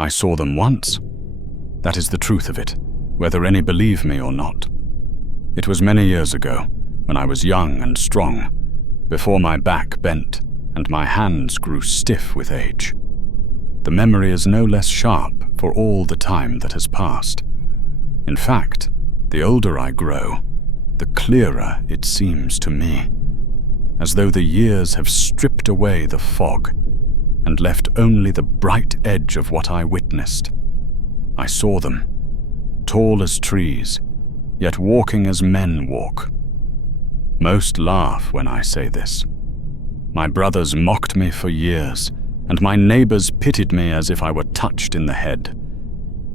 I saw them once. That is the truth of it, whether any believe me or not. It was many years ago, when I was young and strong, before my back bent and my hands grew stiff with age. The memory is no less sharp for all the time that has passed. In fact, the older I grow, the clearer it seems to me, as though the years have stripped away the fog and left only the bright edge of what I witnessed. I saw them, tall as trees, yet walking as men walk. Most laugh when I say this. My brothers mocked me for years, and my neighbors pitied me as if I were touched in the head.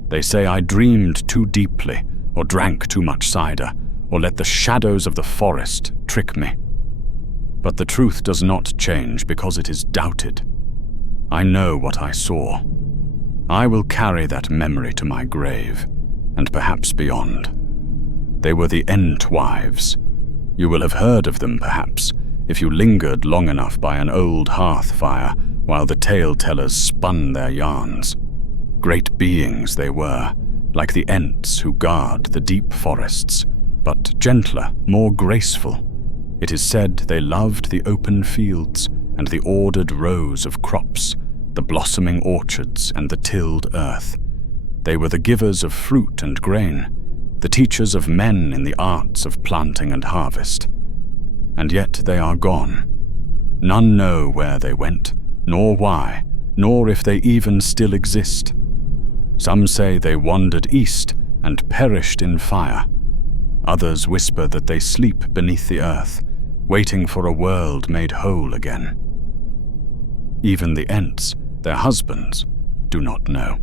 They say I dreamed too deeply, or drank too much cider, or let the shadows of the forest trick me. But the truth does not change because it is doubted. I know what I saw. I will carry that memory to my grave, and perhaps beyond. They were the Entwives. You will have heard of them, perhaps, if you lingered long enough by an old hearth fire while the tale-tellers spun their yarns. Great beings they were, like the Ents who guard the deep forests, but gentler, more graceful. It is said they loved the open fields and the ordered rows of crops, the blossoming orchards and the tilled earth. They were the givers of fruit and grain, the teachers of men in the arts of planting and harvest. And yet they are gone. None know where they went, nor why, nor if they even still exist. Some say they wandered east and perished in fire. Others whisper that they sleep beneath the earth, waiting for a world made whole again. Even the Ents, their husbands, do not know.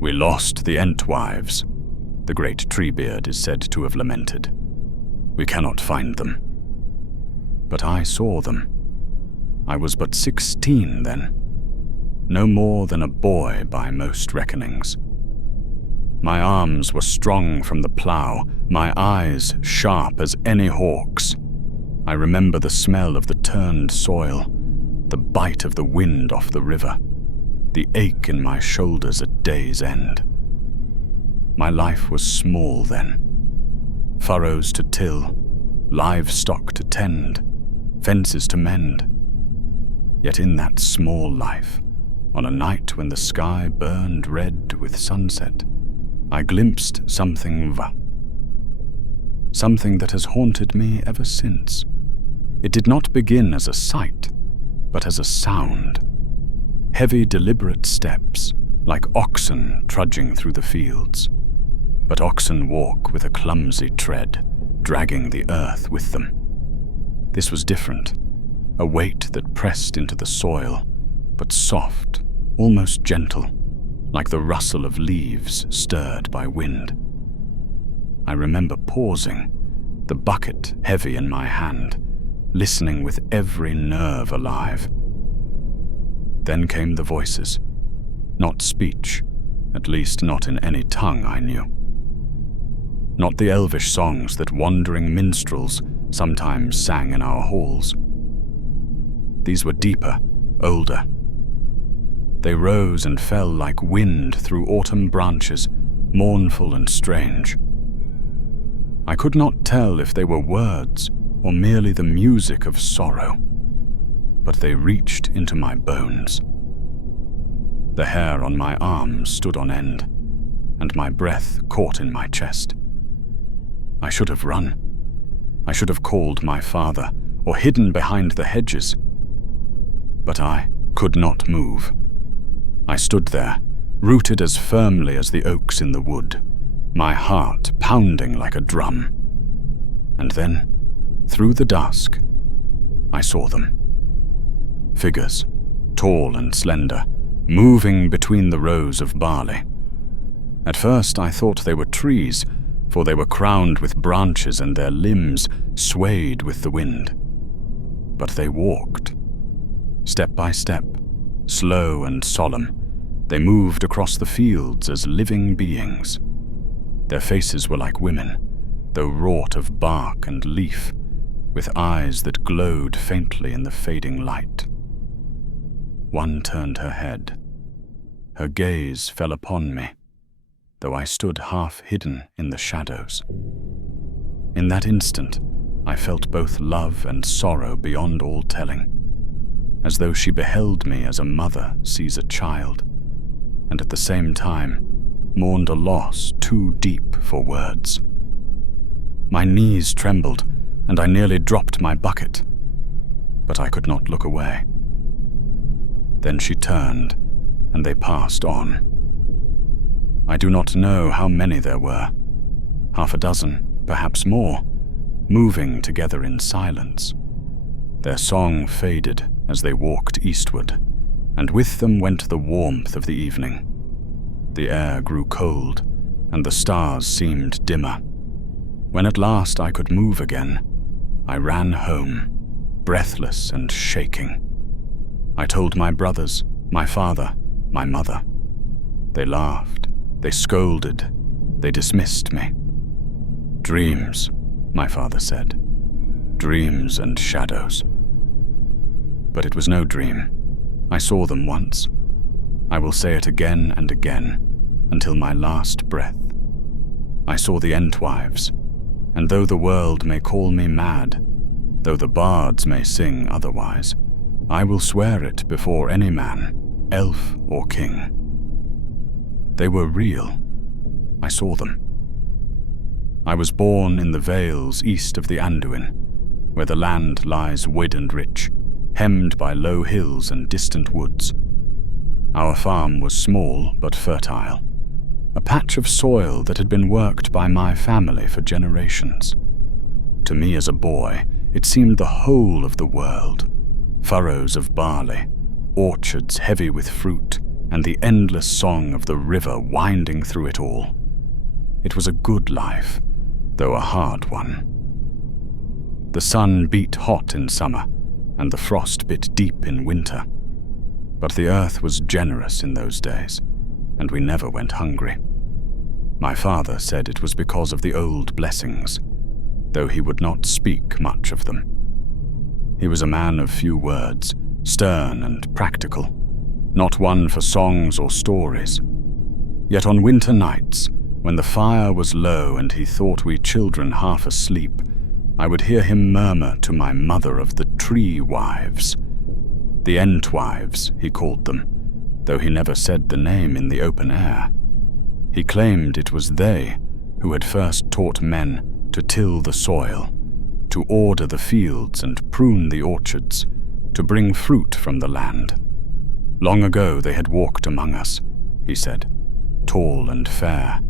We lost the Entwives, the great Treebeard is said to have lamented. We cannot find them. But I saw them. I was but 16 then, no more than a boy by most reckonings. My arms were strong from the plough, my eyes sharp as any hawk's. I remember the smell of the turned soil, the bite of the wind off the river, the ache in my shoulders at day's end. My life was small then. Furrows to till, livestock to tend, fences to mend. Yet in that small life, on a night when the sky burned red with sunset, I glimpsed something that has haunted me ever since. It did not begin as a sight, but as a sound. Heavy, deliberate steps, like oxen trudging through the fields. But oxen walk with a clumsy tread, dragging the earth with them. This was different, a weight that pressed into the soil, but soft, almost gentle, like the rustle of leaves stirred by wind. I remember pausing, the bucket heavy in my hand, listening with every nerve alive. Then came the voices, not speech, at least not in any tongue I knew. Not the elvish songs that wandering minstrels sometimes sang in our halls. These were deeper, older. They rose and fell like wind through autumn branches, mournful and strange. I could not tell if they were words or merely the music of sorrow, but they reached into my bones. The hair on my arms stood on end, and my breath caught in my chest. I should have run. I should have called my father, or hidden behind the hedges. But I could not move. I stood there, rooted as firmly as the oaks in the wood, my heart pounding like a drum. And then, through the dusk, I saw them. Figures, tall and slender, moving between the rows of barley. At first I thought they were trees, for they were crowned with branches and their limbs swayed with the wind. But they walked. Step by step, slow and solemn, they moved across the fields as living beings. Their faces were like women, though wrought of bark and leaf, with eyes that glowed faintly in the fading light. One turned her head. her gaze fell upon me, though I stood half hidden in the shadows. In that instant, I felt both love and sorrow beyond all telling, as though she beheld me as a mother sees a child, and at the same time mourned a loss too deep for words. My knees trembled, and I nearly dropped my bucket, but I could not look away. Then she turned, and they passed on. I do not know how many there were, half a dozen, perhaps more, moving together in silence. Their song faded as they walked eastward, and with them went the warmth of the evening. The air grew cold, and the stars seemed dimmer. When at last I could move again, I ran home, breathless and shaking. I told my brothers, my father, my mother. They laughed, they scolded, they dismissed me. Dreams, my father said. Dreams and shadows. But it was no dream. I saw them once. I will say it again and again, until my last breath. I saw the Entwives, and though the world may call me mad, though the bards may sing otherwise, I will swear it before any man, elf or king. They were real. I saw them. I was born in the vales east of the Anduin, where the land lies wood and rich, hemmed by low hills and distant woods. Our farm was small but fertile, a patch of soil that had been worked by my family for generations. To me as a boy, it seemed the whole of the world. Furrows of barley, orchards heavy with fruit, and the endless song of the river winding through it all. It was a good life, though a hard one. The sun beat hot in summer, and the frost bit deep in winter. But the earth was generous in those days, and we never went hungry. My father said it was because of the old blessings, though he would not speak much of them. He was a man of few words, stern and practical, not one for songs or stories. Yet on winter nights, when the fire was low and he thought we children half asleep, I would hear him murmur to my mother of the tree wives. The Entwives, he called them, though he never said the name in the open air. He claimed it was they who had first taught men to till the soil, to order the fields and prune the orchards, to bring fruit from the land. Long ago they had walked among us, he said, tall and fair,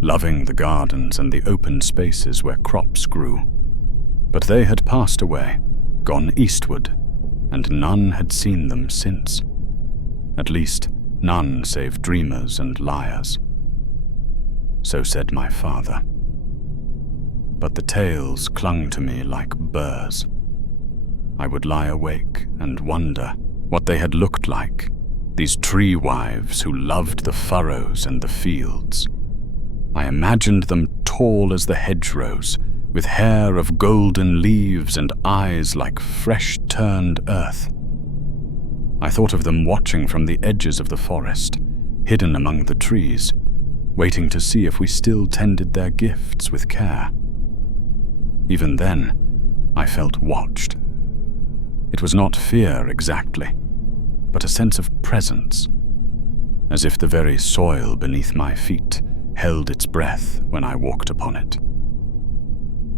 loving the gardens and the open spaces where crops grew. But they had passed away, gone eastward, and none had seen them since. At least, none save dreamers and liars. So said my father. But the tales clung to me like burrs. I would lie awake and wonder what they had looked like, these tree wives who loved the furrows and the fields. I imagined them tall as the hedgerows, with hair of golden leaves and eyes like fresh-turned earth. I thought of them watching from the edges of the forest, hidden among the trees, waiting to see if we still tended their gifts with care. Even then, I felt watched. It was not fear exactly, but a sense of presence, as if the very soil beneath my feet held its breath when I walked upon it.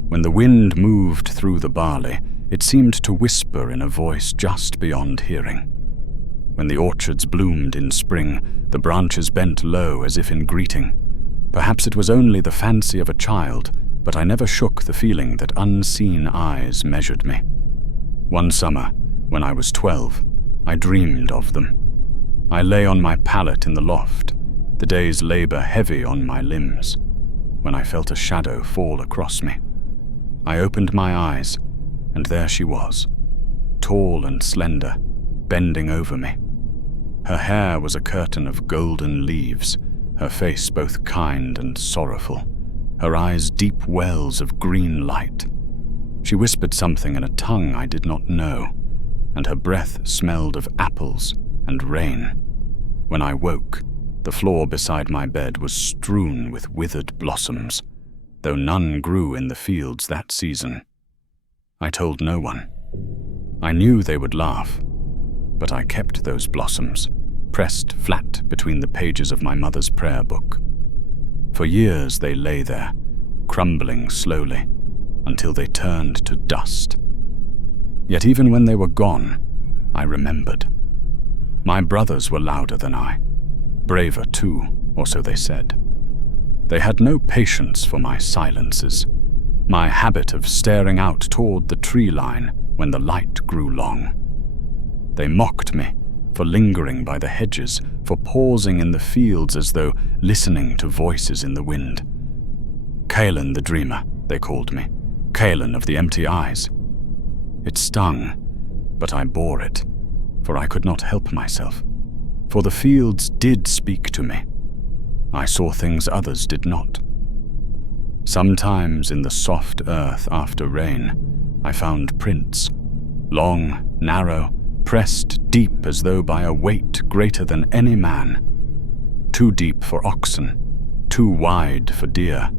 When the wind moved through the barley, it seemed to whisper in a voice just beyond hearing. When the orchards bloomed in spring, the branches bent low as if in greeting. Perhaps it was only the fancy of a child, but I never shook the feeling that unseen eyes measured me. One summer, when I was 12, I dreamed of them. I lay on my pallet in the loft, the day's labor heavy on my limbs, when I felt a shadow fall across me. I opened my eyes, and there she was, tall and slender, bending over me. Her hair was a curtain of golden leaves, her face both kind and sorrowful, her eyes deep wells of green light. She whispered something in a tongue I did not know, and her breath smelled of apples and rain. When I woke, the floor beside my bed was strewn with withered blossoms, though none grew in the fields that season. I told no one. I knew they would laugh, but I kept those blossoms, pressed flat between the pages of my mother's prayer book. For years they lay there, crumbling slowly, until they turned to dust. Yet even when they were gone, I remembered. My brothers were louder than I, braver too, or so they said. They had no patience for my silences, my habit of staring out toward the tree line when the light grew long. They mocked me for lingering by the hedges, for pausing in the fields as though listening to voices in the wind. Caelan the dreamer, they called me, Caelan of the empty eyes. It stung, but I bore it, for I could not help myself. For the fields did speak to me. I saw things others did not. Sometimes in the soft earth after rain, I found prints, long, narrow, pressed deep as though by a weight greater than any man. Too deep for oxen, too wide for deer,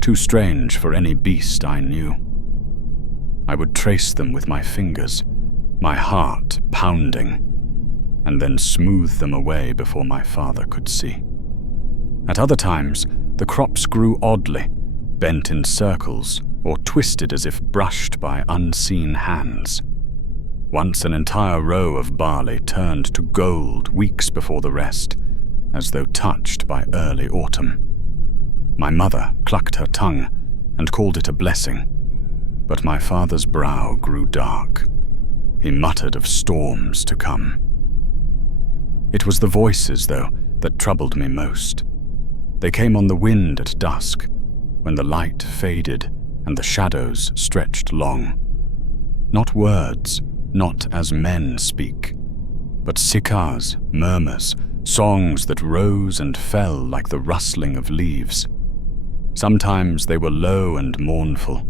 too strange for any beast I knew. I would trace them with my fingers, my heart pounding, and then smooth them away before my father could see. At other times, the crops grew oddly, bent in circles or twisted as if brushed by unseen hands. Once an entire row of barley turned to gold weeks before the rest, as though touched by early autumn. My mother clucked her tongue and called it a blessing, but my father's brow grew dark. He muttered of storms to come. It was the voices, though, that troubled me most. They came on the wind at dusk, when the light faded and the shadows stretched long. Not words, not as men speak, but sikars, murmurs, songs that rose and fell like the rustling of leaves. Sometimes they were low and mournful,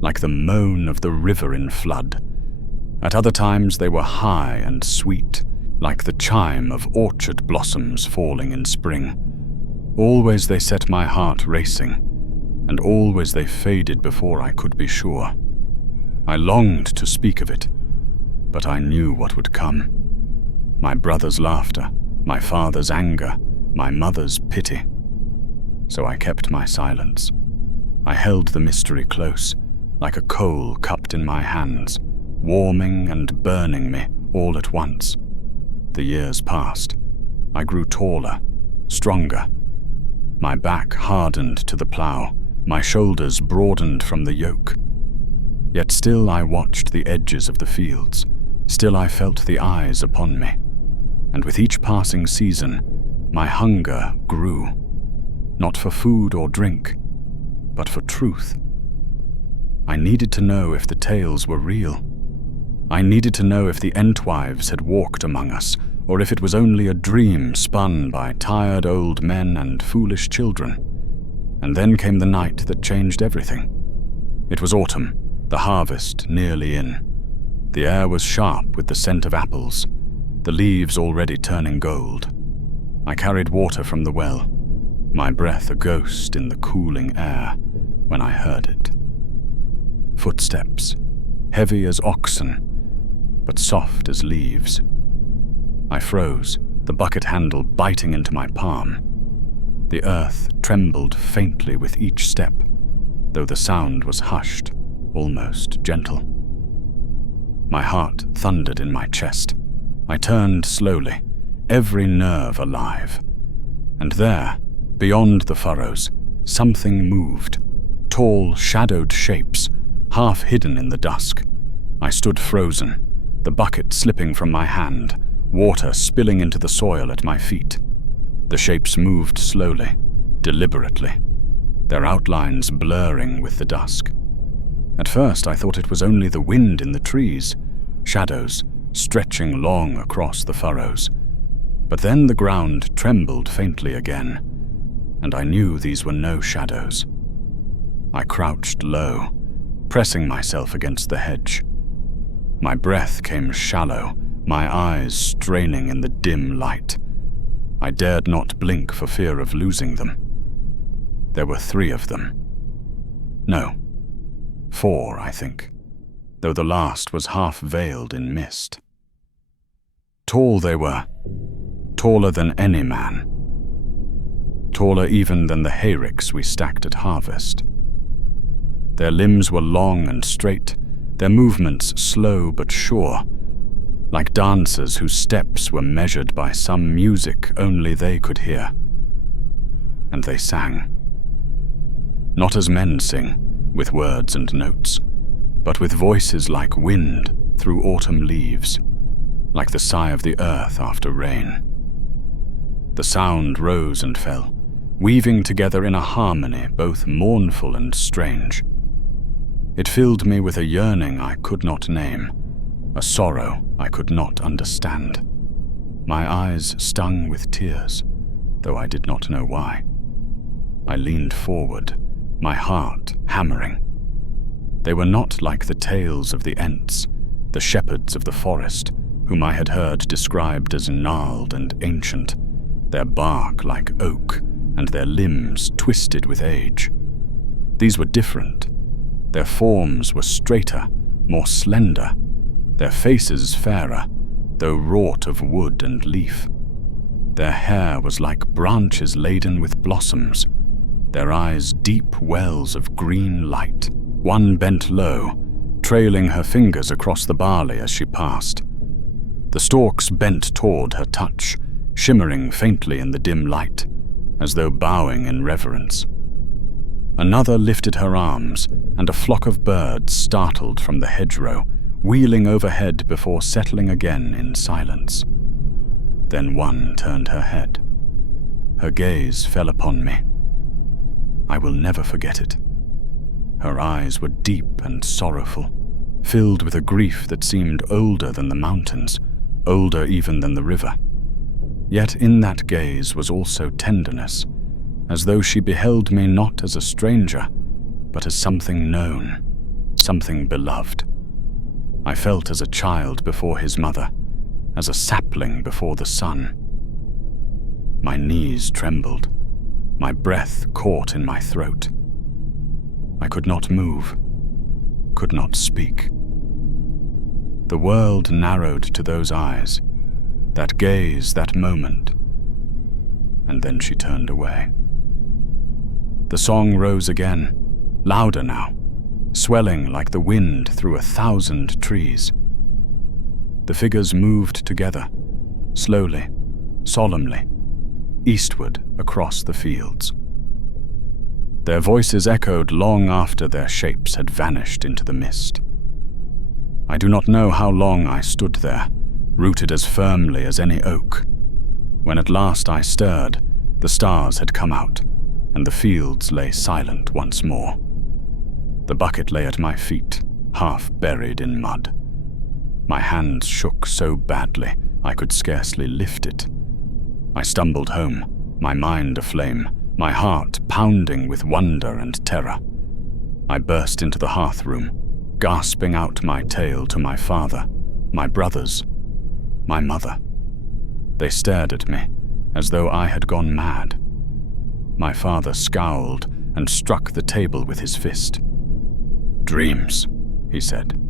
like the moan of the river in flood. At other times they were high and sweet, like the chime of orchard blossoms falling in spring. Always they set my heart racing, and always they faded before I could be sure. I longed to speak of it, but I knew what would come. My brother's laughter, my father's anger, my mother's pity. So I kept my silence. I held the mystery close, like a coal cupped in my hands, warming and burning me all at once. The years passed. I grew taller, stronger. My back hardened to the plow, my shoulders broadened from the yoke. Yet still I watched the edges of the fields, still I felt the eyes upon me. And with each passing season, my hunger grew, not for food or drink, but for truth. I needed to know if the tales were real. I needed to know if the Entwives had walked among us, or if it was only a dream spun by tired old men and foolish children. And then came the night that changed everything. It was autumn, the harvest nearly in. The air was sharp with the scent of apples, the leaves already turning gold. I carried water from the well, my breath a ghost in the cooling air, when I heard it. Footsteps, heavy as oxen, but soft as leaves. I froze, the bucket handle biting into my palm. The earth trembled faintly with each step, though the sound was hushed, almost gentle. My heart thundered in my chest. I turned slowly, every nerve alive. And there, beyond the furrows, something moved. Tall, shadowed shapes, half hidden in the dusk. I stood frozen, the bucket slipping from my hand, water spilling into the soil at my feet. The shapes moved slowly, deliberately, their outlines blurring with the dusk. At first I thought it was only the wind in the trees, shadows stretching long across the furrows. But then the ground trembled faintly again, and I knew these were no shadows. I crouched low, pressing myself against the hedge. My breath came shallow, my eyes straining in the dim light, I dared not blink for fear of losing them. There were 3 of them. No, 4, I think, though the last was half veiled in mist. Tall they were, taller than any man. Taller even than the hayricks we stacked at harvest. Their limbs were long and straight, their movements slow but sure, like dancers whose steps were measured by some music only they could hear. And they sang. Not as men sing, with words and notes, but with voices like wind through autumn leaves, like the sigh of the earth after rain. The sound rose and fell, weaving together in a harmony both mournful and strange. It filled me with a yearning I could not name, a sorrow I could not understand. My eyes stung with tears, though I did not know why. I leaned forward, my heart hammering. They were not like the tales of the Ents, the shepherds of the forest, whom I had heard described as gnarled and ancient, their bark like oak, and their limbs twisted with age. These were different. Their forms were straighter, more slender, their faces fairer, though wrought of wood and leaf. Their hair was like branches laden with blossoms, their eyes deep wells of green light. One bent low, trailing her fingers across the barley as she passed. The stalks bent toward her touch, shimmering faintly in the dim light, as though bowing in reverence. Another lifted her arms, and a flock of birds startled from the hedgerow, wheeling overhead before settling again in silence. Then one turned her head. Her gaze fell upon me. I will never forget it. Her eyes were deep and sorrowful, filled with a grief that seemed older than the mountains, older even than the river. Yet in that gaze was also tenderness, as though she beheld me not as a stranger, but as something known, something beloved. I felt as a child before his mother, as a sapling before the sun. My knees trembled, my breath caught in my throat. I could not move, could not speak. The world narrowed to those eyes, that gaze, that moment, and then she turned away. The song rose again, louder now, swelling like the wind through 1,000 trees. The figures moved together, slowly, solemnly, eastward across the fields. Their voices echoed long after their shapes had vanished into the mist. I do not know how long I stood there, rooted as firmly as any oak. When at last I stirred, the stars had come out, and the fields lay silent once more. The bucket lay at my feet, half buried in mud. My hands shook so badly I could scarcely lift it. I stumbled home, my mind aflame, my heart pounding with wonder and terror. I burst into the hearth room, gasping out my tale to my father, my brothers, my mother. They stared at me, as though I had gone mad. My father scowled and struck the table with his fist. "Dreams," he said.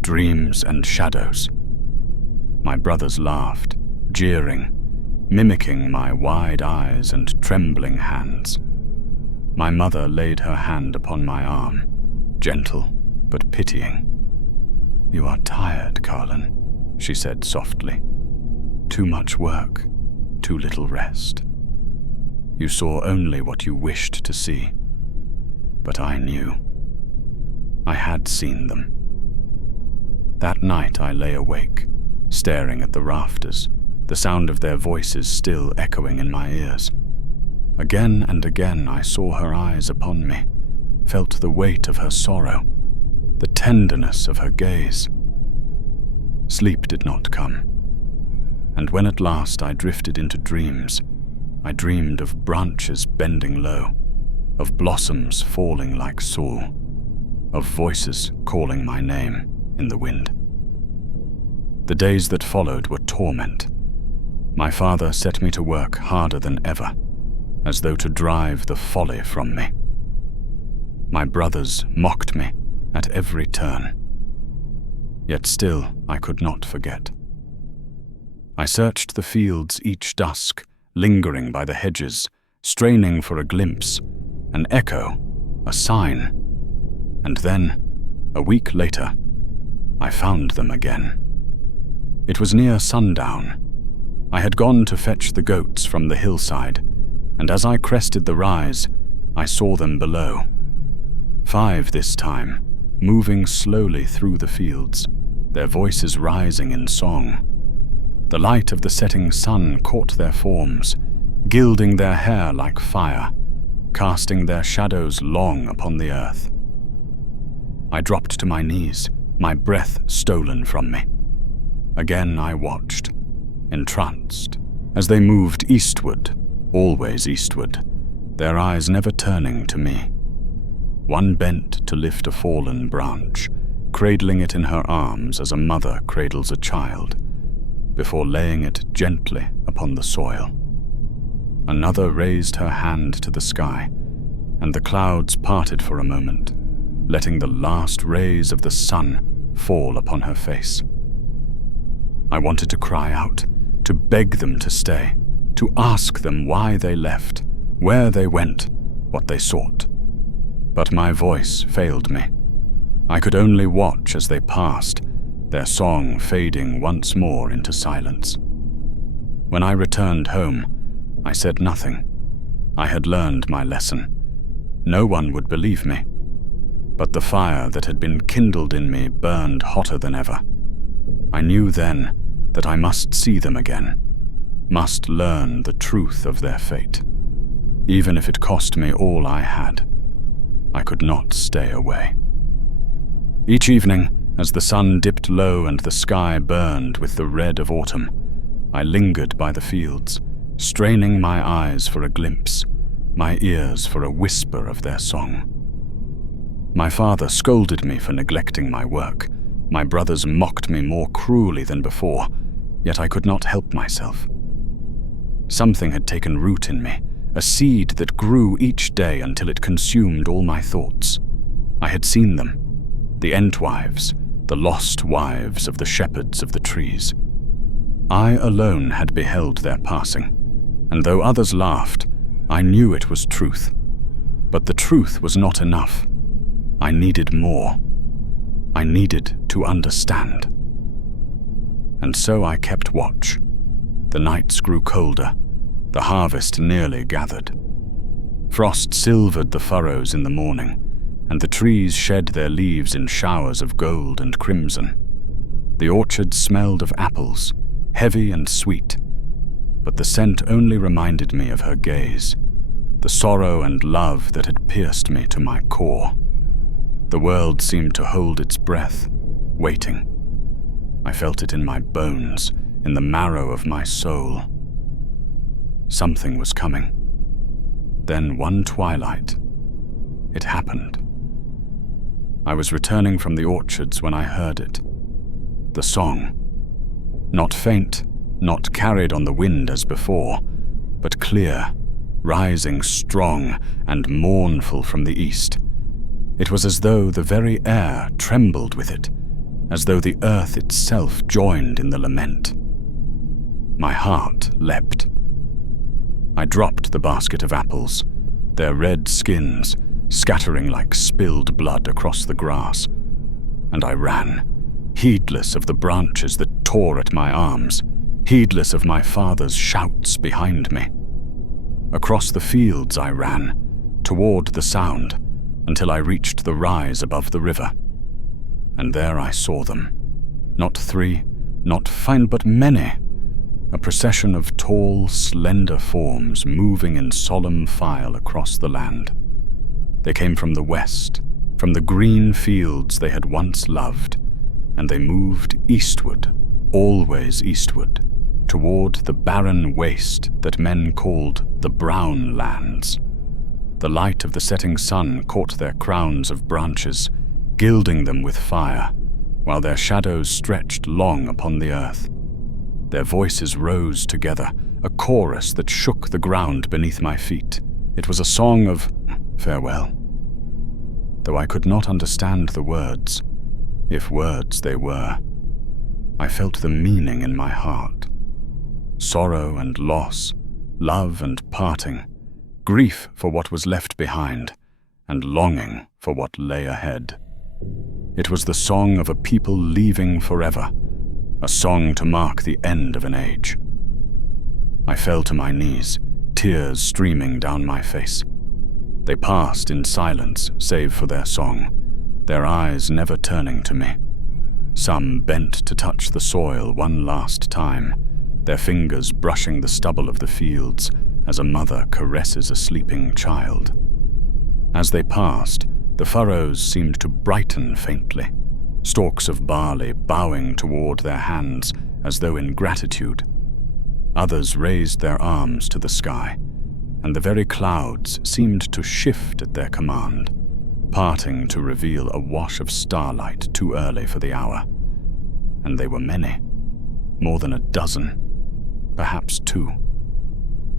"Dreams and shadows." My brothers laughed, jeering, mimicking my wide eyes and trembling hands. My mother laid her hand upon my arm, gentle but pitying. "You are tired, Carlin," she said softly. "Too much work, too little rest. You saw only what you wished to see, but I knew. I had seen them." That night I lay awake, staring at the rafters, the sound of their voices still echoing in my ears. Again and again I saw her eyes upon me, felt the weight of her sorrow, the tenderness of her gaze. Sleep did not come, and when at last I drifted into dreams, I dreamed of branches bending low, of blossoms falling like Saul, of voices calling my name in the wind. The days that followed were torment. My father set me to work harder than ever, as though to drive the folly from me. My brothers mocked me at every turn. Yet still I could not forget. I searched the fields each dusk, lingering by the hedges, straining for a glimpse, an echo, a sign. And then, a week later, I found them again. It was near sundown. I had gone to fetch the goats from the hillside, and as I crested the rise, I saw them below. 5 this time, moving slowly through the fields, their voices rising in song. The light of the setting sun caught their forms, gilding their hair like fire, casting their shadows long upon the earth. I dropped to my knees, my breath stolen from me. Again I watched, entranced, as they moved eastward, always eastward, their eyes never turning to me. One bent to lift a fallen branch, cradling it in her arms as a mother cradles a child, before laying it gently upon the soil. Another raised her hand to the sky, and the clouds parted for a moment, letting the last rays of the sun fall upon her face. I wanted to cry out, to beg them to stay, to ask them why they left, where they went, what they sought. But my voice failed me. I could only watch as they passed, their song fading once more into silence. When I returned home, I said nothing. I had learned my lesson. No one would believe me. But the fire that had been kindled in me burned hotter than ever. I knew then that I must see them again, must learn the truth of their fate. Even if it cost me all I had, I could not stay away. Each evening, as the sun dipped low and the sky burned with the red of autumn, I lingered by the fields, straining my eyes for a glimpse, my ears for a whisper of their song. My father scolded me for neglecting my work. My brothers mocked me more cruelly than before, yet I could not help myself. Something had taken root in me, a seed that grew each day until it consumed all my thoughts. I had seen them, the Entwives, the lost wives of the shepherds of the trees. I alone had beheld their passing, and though others laughed, I knew it was truth. But the truth was not enough. I needed more. I needed to understand. And so I kept watch. The nights grew colder, the harvest nearly gathered. Frost silvered the furrows in the morning, and the trees shed their leaves in showers of gold and crimson. The orchard smelled of apples, heavy and sweet, but the scent only reminded me of her gaze, the sorrow and love that had pierced me to my core. The world seemed to hold its breath, waiting. I felt it in my bones, in the marrow of my soul. Something was coming. Then one twilight, it happened. I was returning from the orchards when I heard it. The song. Not faint, not carried on the wind as before, but clear, rising strong and mournful from the east. It was as though the very air trembled with it, as though the earth itself joined in the lament. My heart leapt. I dropped the basket of apples, their red skins scattering like spilled blood across the grass, and I ran, heedless of the branches that tore at my arms, heedless of my father's shouts behind me. Across the fields I ran, toward the sound, until I reached the rise above the river. And there I saw them, not 3, not 5, but many, a procession of tall, slender forms moving in solemn file across the land. They came from the west, from the green fields they had once loved, and they moved eastward, always eastward, toward the barren waste that men called the Brown Lands. The light of the setting sun caught their crowns of branches, gilding them with fire, while their shadows stretched long upon the earth. Their voices rose together, a chorus that shook the ground beneath my feet. It was a song of farewell. Though I could not understand the words, if words they were, I felt the meaning in my heart. Sorrow and loss, love and parting, grief for what was left behind, and longing for what lay ahead. It was the song of a people leaving forever, a song to mark the end of an age. I fell to my knees, tears streaming down my face. They passed in silence, save for their song, their eyes never turning to me. Some bent to touch the soil one last time, their fingers brushing the stubble of the fields as a mother caresses a sleeping child. As they passed, the furrows seemed to brighten faintly, stalks of barley bowing toward their hands as though in gratitude. Others raised their arms to the sky, and the very clouds seemed to shift at their command, parting to reveal a wash of starlight too early for the hour. And they were many, more than a dozen, perhaps 2.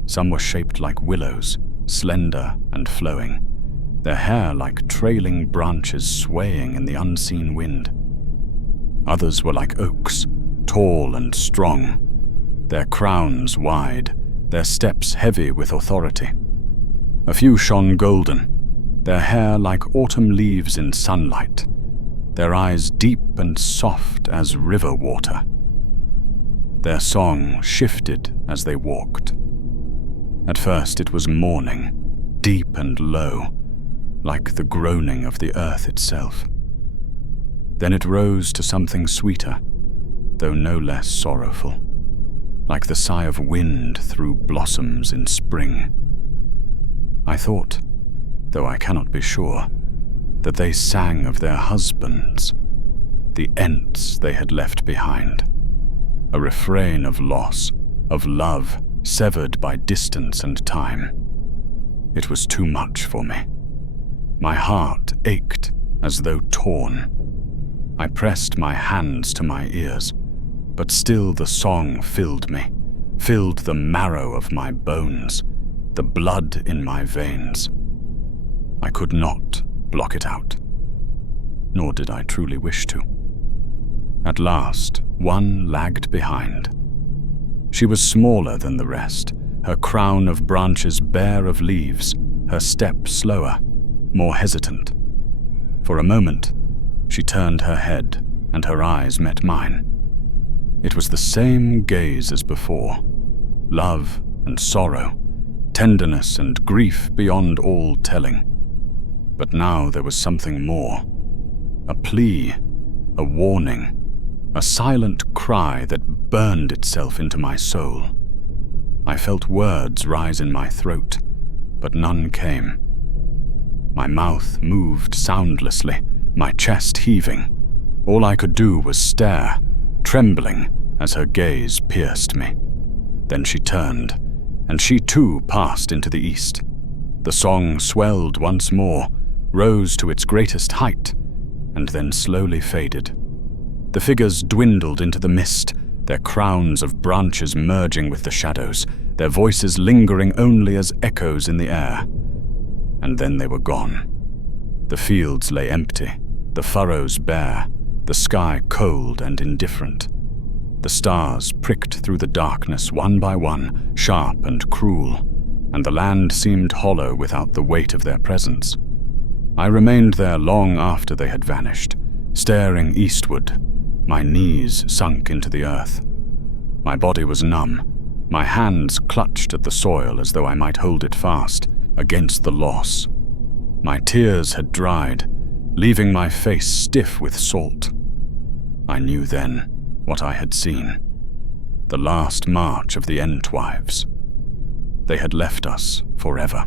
Some were shaped like willows, slender and flowing, their hair like trailing branches swaying in the unseen wind. Others were like oaks, tall and strong, their crowns wide, their steps heavy with authority. A few shone golden, their hair like autumn leaves in sunlight, their eyes deep and soft as river water. Their song shifted as they walked. At first it was mourning, deep and low, like the groaning of the earth itself. Then it rose to something sweeter, though no less sorrowful, like the sigh of wind through blossoms in spring. I thought, though I cannot be sure, that they sang of their husbands, the Ents they had left behind, a refrain of loss, of love severed by distance and time. It was too much for me. My heart ached as though torn. I pressed my hands to my ears, but still the song filled me, filled the marrow of my bones, the blood in my veins. I could not block it out, nor did I truly wish to. At last, one lagged behind. She was smaller than the rest, her crown of branches bare of leaves, her step slower, more hesitant. For a moment, she turned her head, and her eyes met mine. It was the same gaze as before, love and sorrow, tenderness and grief beyond all telling. But now there was something more, a plea, a warning, a silent cry that burned itself into my soul. I felt words rise in my throat, but none came. My mouth moved soundlessly, my chest heaving. All I could do was stare, trembling as her gaze pierced me. Then she turned, and she too passed into the east. The song swelled once more, rose to its greatest height, and then slowly faded. The figures dwindled into the mist, their crowns of branches merging with the shadows, their voices lingering only as echoes in the air. And then they were gone. The fields lay empty, the furrows bare, the sky cold and indifferent. The stars pricked through the darkness one by one, sharp and cruel, and the land seemed hollow without the weight of their presence. I remained there long after they had vanished, staring eastward, my knees sunk into the earth. My body was numb, my hands clutched at the soil as though I might hold it fast, against the loss. My tears had dried, leaving my face stiff with salt. I knew then what I had seen, the last march of the Entwives. They had left us forever.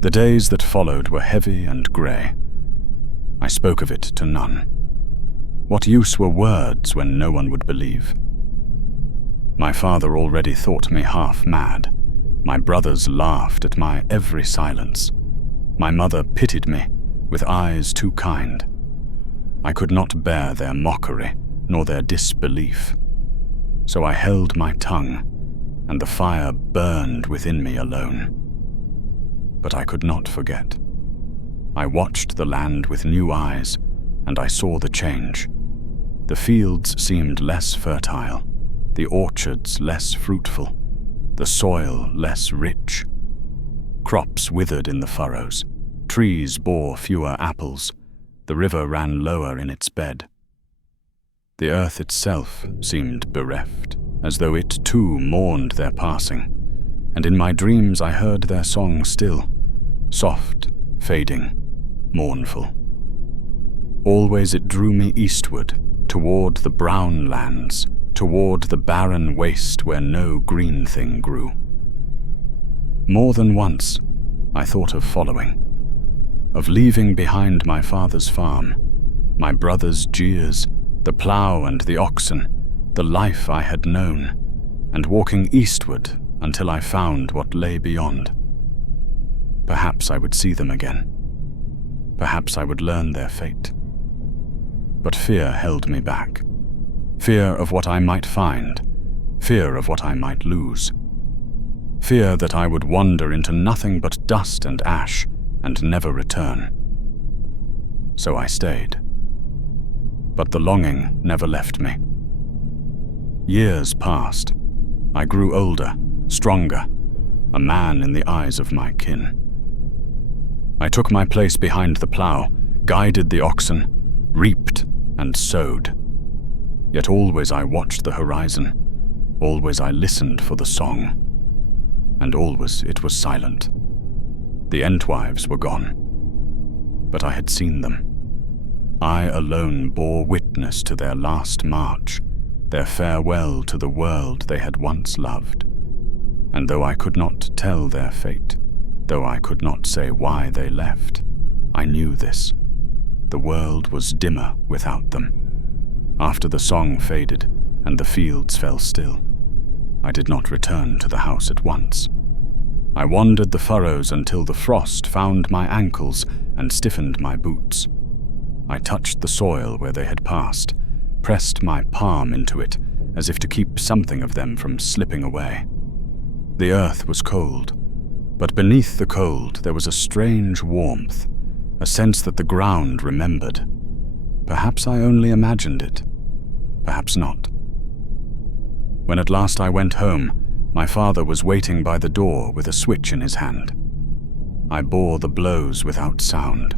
The days that followed were heavy and grey. I spoke of it to none. What use were words when no one would believe? My father already thought me half mad. My brothers laughed at my every silence. My mother pitied me with eyes too kind. I could not bear their mockery nor their disbelief. So I held my tongue, and the fire burned within me alone. But I could not forget. I watched the land with new eyes, and I saw the change. The fields seemed less fertile, the orchards less fruitful, the soil less rich. Crops withered in the furrows, trees bore fewer apples, the river ran lower in its bed. The earth itself seemed bereft, as though it too mourned their passing, and in my dreams I heard their song still, soft, fading, mournful. Always it drew me eastward, toward the brown lands, toward the barren waste where no green thing grew. More than once, I thought of following, of leaving behind my father's farm, my brother's jeers, the plough and the oxen, the life I had known, and walking eastward until I found what lay beyond. Perhaps I would see them again. Perhaps I would learn their fate. But fear held me back. Fear of what I might find, fear of what I might lose. Fear that I would wander into nothing but dust and ash and never return. So I stayed. But the longing never left me. Years passed. I grew older, stronger, a man in the eyes of my kin. I took my place behind the plough, guided the oxen, reaped and sowed. Yet always I watched the horizon, always I listened for the song, and always it was silent. The Entwives were gone, but I had seen them. I alone bore witness to their last march, their farewell to the world they had once loved. And though I could not tell their fate, though I could not say why they left, I knew this. The world was dimmer without them. After the song faded and the fields fell still, I did not return to the house at once. I wandered the furrows until the frost found my ankles and stiffened my boots. I touched the soil where they had passed, pressed my palm into it as if to keep something of them from slipping away. The earth was cold, but beneath the cold there was a strange warmth, a sense that the ground remembered. Perhaps I only imagined it, perhaps not. When at last I went home, my father was waiting by the door with a switch in his hand. I bore the blows without sound.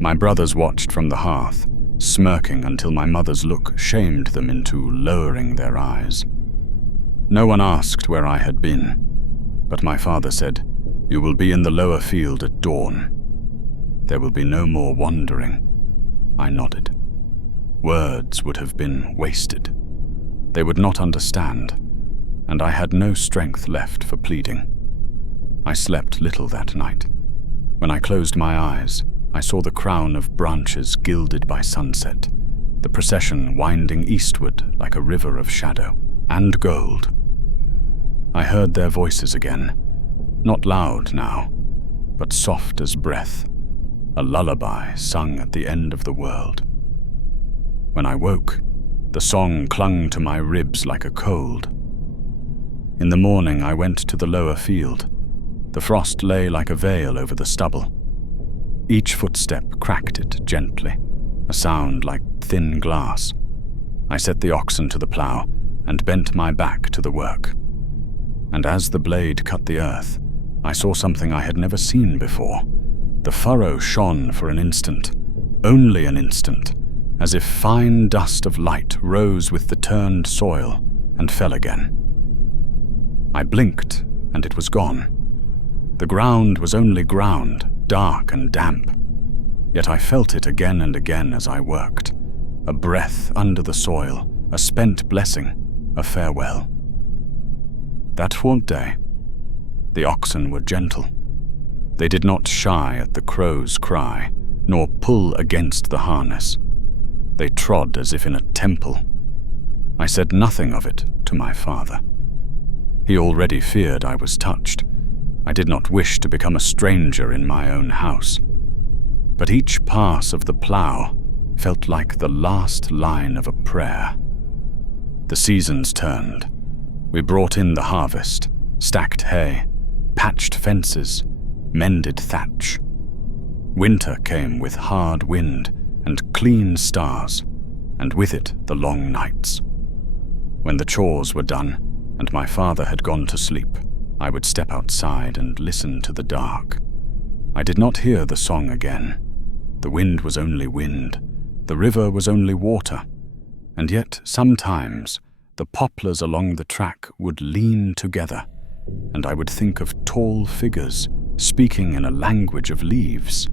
My brothers watched from the hearth, smirking until my mother's look shamed them into lowering their eyes. No one asked where I had been, but my father said, "You will be in the lower field at dawn. There will be no more wandering." I nodded. Words would have been wasted. They would not understand, and I had no strength left for pleading. I slept little that night. When I closed my eyes, I saw the crown of branches gilded by sunset, the procession winding eastward like a river of shadow and gold. I heard their voices again, not loud now, but soft as breath, a lullaby sung at the end of the world. When I woke, the song clung to my ribs like a cold. In the morning I went to the lower field. The frost lay like a veil over the stubble. Each footstep cracked it gently, a sound like thin glass. I set the oxen to the plough and bent my back to the work. And as the blade cut the earth, I saw something I had never seen before. The furrow shone for an instant, only an instant, as if fine dust of light rose with the turned soil and fell again. I blinked, and it was gone. The ground was only ground, dark and damp. Yet I felt it again and again as I worked, a breath under the soil, a spent blessing, a farewell. That fourth day, the oxen were gentle. They did not shy at the crow's cry, nor pull against the harness. They trod as if in a temple. I said nothing of it to my father. He already feared I was touched. I did not wish to become a stranger in my own house. But each pass of the plough felt like the last line of a prayer. The seasons turned. We brought in the harvest, stacked hay, patched fences, mended thatch. Winter came with hard wind and clean stars, and with it the long nights. When the chores were done and my father had gone to sleep, I would step outside and listen to the dark. I did not hear the song again. The wind was only wind, the river was only water, and yet sometimes the poplars along the track would lean together, and I would think of tall figures speaking in a language of leaves.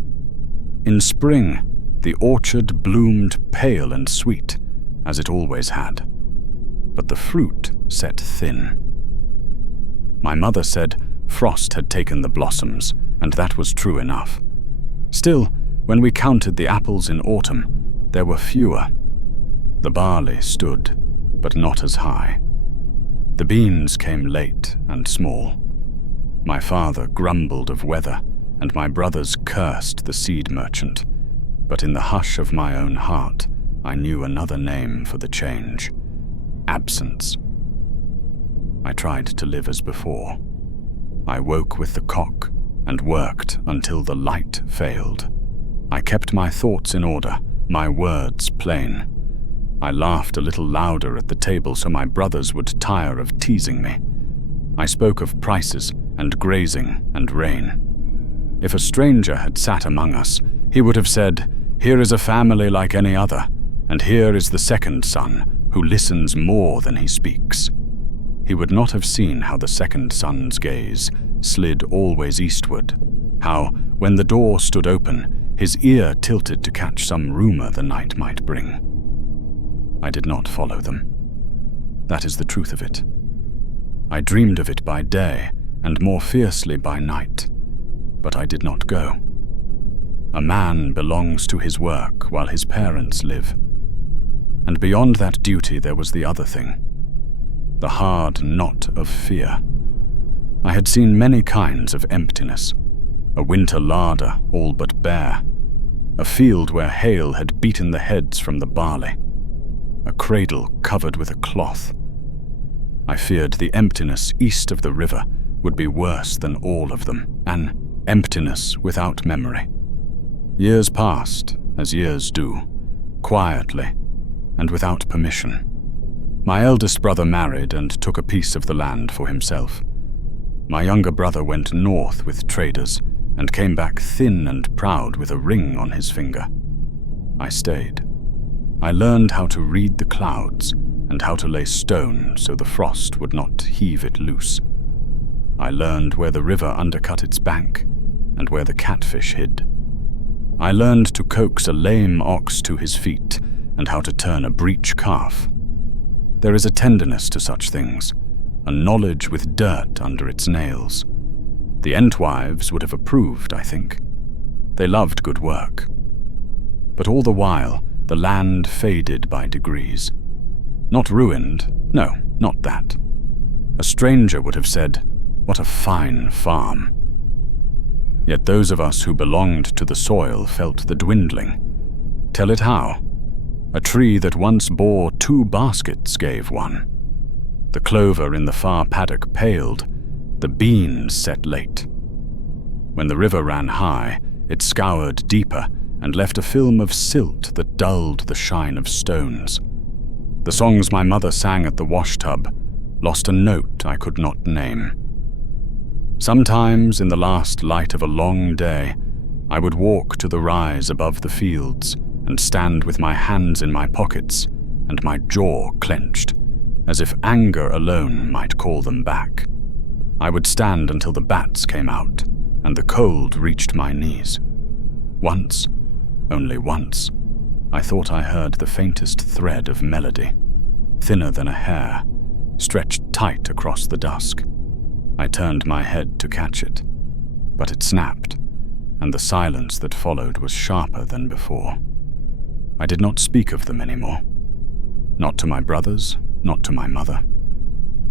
In spring, the orchard bloomed pale and sweet, as it always had, but the fruit set thin. My mother said frost had taken the blossoms, and that was true enough. Still, when we counted the apples in autumn, there were fewer. The barley stood, but not as high. The beans came late and small. My father grumbled of weather, and my brothers cursed the seed merchant. But in the hush of my own heart, I knew another name for the change: absence. I tried to live as before. I woke with the cock and worked until the light failed. I kept my thoughts in order, my words plain. I laughed a little louder at the table so my brothers would tire of teasing me. I spoke of prices and grazing and rain. If a stranger had sat among us, he would have said, "Here is a family like any other, and here is the second son, who listens more than he speaks." He would not have seen how the second son's gaze slid always eastward, how, when the door stood open, his ear tilted to catch some rumor the night might bring. I did not follow them. That is the truth of it. I dreamed of it by day and more fiercely by night, but I did not go. A man belongs to his work while his parents live. And beyond that duty there was the other thing, the hard knot of fear. I had seen many kinds of emptiness: a winter larder all but bare, a field where hail had beaten the heads from the barley, a cradle covered with a cloth. I feared the emptiness east of the river would be worse than all of them, an emptiness without memory. Years passed, as years do, quietly and without permission. My eldest brother married and took a piece of the land for himself. My younger brother went north with traders and came back thin and proud with a ring on his finger. I stayed. I learned how to read the clouds and how to lay stone so the frost would not heave it loose. I learned where the river undercut its bank and where the catfish hid. I learned to coax a lame ox to his feet and how to turn a breech calf. There is a tenderness to such things, a knowledge with dirt under its nails. The Entwives would have approved, I think. They loved good work. But all the while, the land faded by degrees. Not ruined, no, not that. A stranger would have said, "What a fine farm." Yet those of us who belonged to the soil felt the dwindling. Tell it how. A tree that once bore 2 baskets gave one. The clover in the far paddock paled, the beans set late. When the river ran high, it scoured deeper and left a film of silt that dulled the shine of stones. The songs my mother sang at the washtub lost a note I could not name. Sometimes, in the last light of a long day, I would walk to the rise above the fields and stand with my hands in my pockets and my jaw clenched, as if anger alone might call them back. I would stand until the bats came out and the cold reached my knees. Once, only once, I thought I heard the faintest thread of melody, thinner than a hair, stretched tight across the dusk. I turned my head to catch it, but it snapped, and the silence that followed was sharper than before. I did not speak of them anymore. Not to my brothers, not to my mother.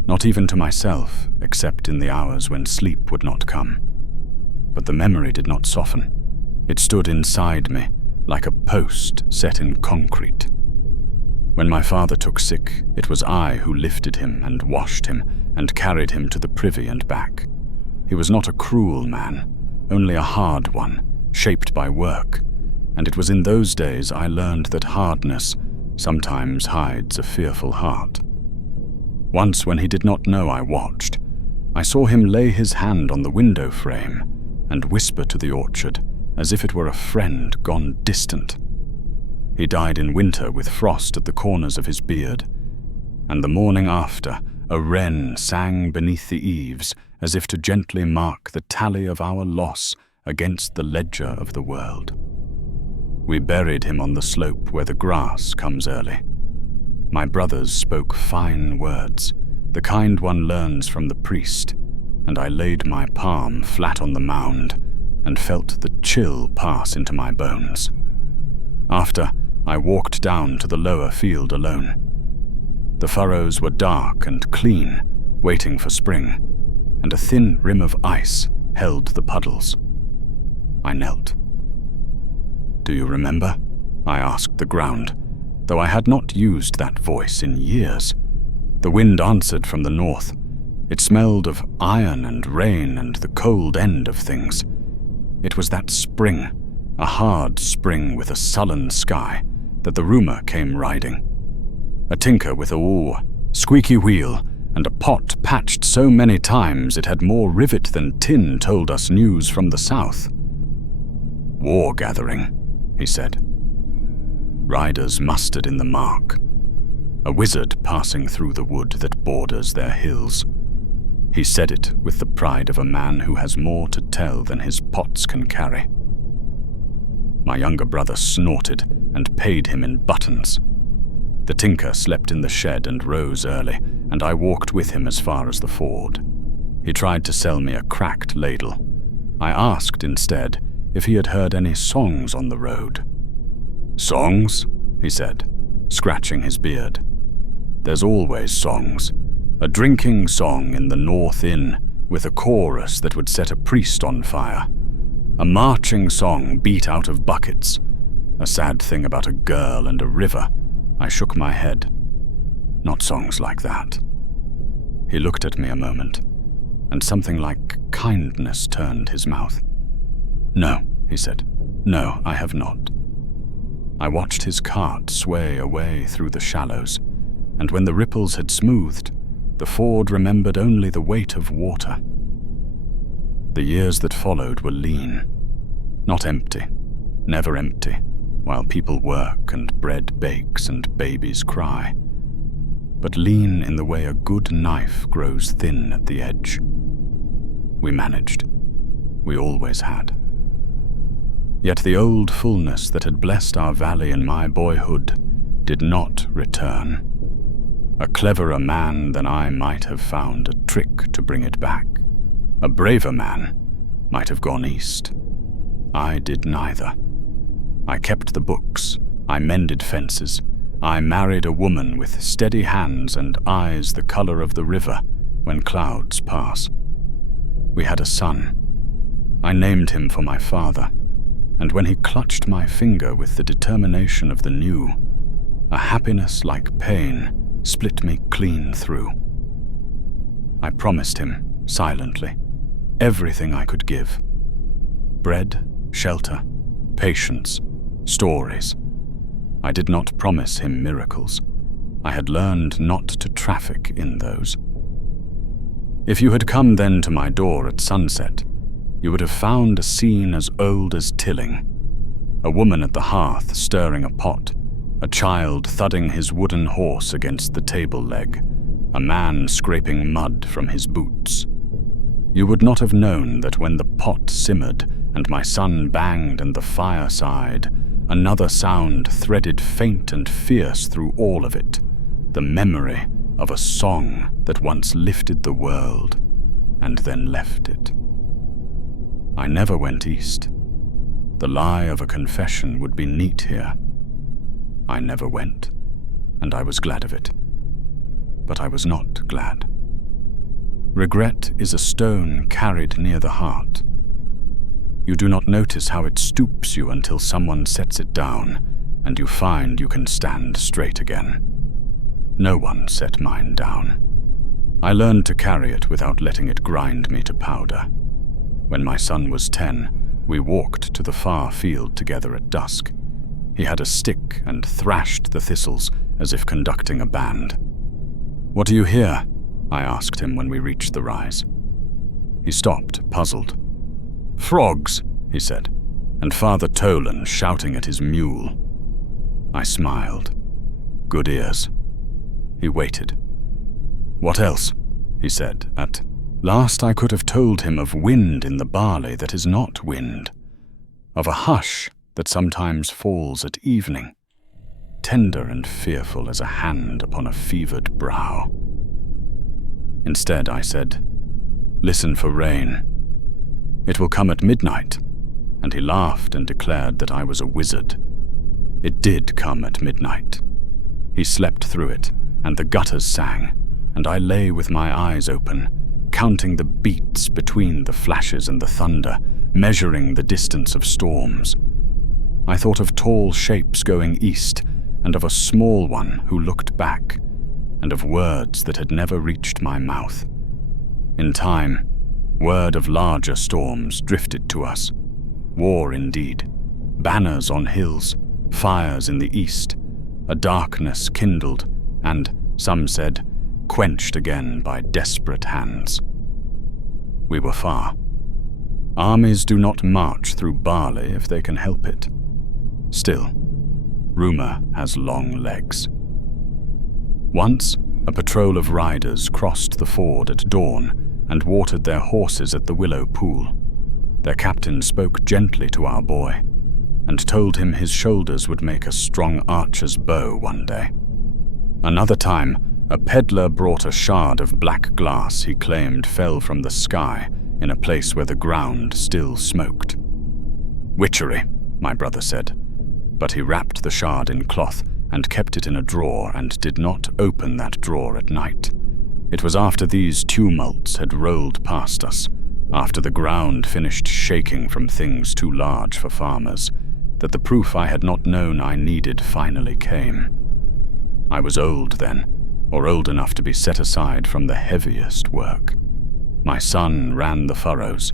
Not even to myself, except in the hours when sleep would not come. But the memory did not soften. It stood inside me, like a post set in concrete. When my father took sick, it was I who lifted him and washed him and carried him to the privy and back. He was not a cruel man, only a hard one, shaped by work, and it was in those days I learned that hardness sometimes hides a fearful heart. Once, when he did not know I watched, I saw him lay his hand on the window frame and whisper to the orchard as if it were a friend gone distant. He died in winter with frost at the corners of his beard, and the morning after, a wren sang beneath the eaves as if to gently mark the tally of our loss against the ledger of the world. We buried him on the slope where the grass comes early. My brothers spoke fine words, the kind one learns from the priest, and I laid my palm flat on the mound and felt the chill pass into my bones. After, I walked down to the lower field alone. The furrows were dark and clean, waiting for spring, and a thin rim of ice held the puddles. I knelt. "Do you remember?" I asked the ground, though I had not used that voice in years. The wind answered from the north. It smelled of iron and rain and the cold end of things. It was that spring, a hard spring with a sullen sky, that the rumour came riding. A tinker with a oar, squeaky wheel, and a pot patched so many times it had more rivet than tin told us news from the south. "War gathering," he said. Riders mustered in the mark. A wizard passing through the wood that borders their hills. He said it with the pride of a man who has more to tell than his pots can carry. My younger brother snorted and paid him in buttons. The tinker slept in the shed and rose early, and I walked with him as far as the ford. He tried to sell me a cracked ladle. I asked instead if he had heard any songs on the road. "Songs?" he said, scratching his beard. "There's always songs. A drinking song in the North Inn with a chorus that would set a priest on fire. A marching song beat out of buckets. A sad thing about a girl and a river." I shook my head. "Not songs like that." He looked at me a moment, and something like kindness turned his mouth. "No," he said. "No, I have not." I watched his cart sway away through the shallows, and when the ripples had smoothed, the ford remembered only the weight of water. The years that followed were lean, not empty, never empty, while people work and bread bakes and babies cry, but lean in the way a good knife grows thin at the edge. We managed. We always had. Yet the old fullness that had blessed our valley in my boyhood did not return. A cleverer man than I might have found a trick to bring it back. A braver man might have gone east. I did neither. I kept the books, I mended fences, I married a woman with steady hands and eyes the color of the river when clouds pass. We had a son. I named him for my father, and when he clutched my finger with the determination of the new, a happiness like pain split me clean through. I promised him, silently, everything I could give. Bread, shelter, patience, stories. I did not promise him miracles. I had learned not to traffic in those. If you had come then to my door at sunset, you would have found a scene as old as Tilling. A woman at the hearth stirring a pot, a child thudding his wooden horse against the table leg, a man scraping mud from his boots. You would not have known that when the pot simmered and my son banged and the fire sighed, another sound threaded faint and fierce through all of it, the memory of a song that once lifted the world and then left it. I never went east. The lie of a confession would be neat here. I never went, and I was glad of it. But I was not glad. Regret is a stone carried near the heart. You do not notice how it stoops you until someone sets it down, and you find you can stand straight again. No one set mine down. I learned to carry it without letting it grind me to powder. When my son was 10, we walked to the far field together at dusk. He had a stick and thrashed the thistles as if conducting a band. "What do you hear?" I asked him when we reached the rise. He stopped, puzzled. "Frogs," he said, "and Father Tolan shouting at his mule." I smiled. Good ears. He waited. "What else?" he said. At last I could have told him of wind in the barley that is not wind, of a hush that sometimes falls at evening, tender and fearful as a hand upon a fevered brow. Instead I said, "Listen for rain. It will come at midnight," and he laughed and declared that I was a wizard. It did come at midnight. He slept through it, and the gutters sang, and I lay with my eyes open, counting the beats between the flashes and the thunder, measuring the distance of storms. I thought of tall shapes going east, and of a small one who looked back, and of words that had never reached my mouth. In time, word of larger storms drifted to us. War indeed, banners on hills, fires in the east, a darkness kindled, and, some said, quenched again by desperate hands. We were far. Armies do not march through barley if they can help it. Still, rumor has long legs. Once, a patrol of riders crossed the ford at dawn and watered their horses at the willow pool. Their captain spoke gently to our boy and told him his shoulders would make a strong archer's bow one day. Another time, a peddler brought a shard of black glass he claimed fell from the sky in a place where the ground still smoked. "Witchery," my brother said, but he wrapped the shard in cloth and kept it in a drawer and did not open that drawer at night. It was after these tumults had rolled past us, after the ground finished shaking from things too large for farmers, that the proof I had not known I needed finally came. I was old then, or old enough to be set aside from the heaviest work. My son ran the furrows.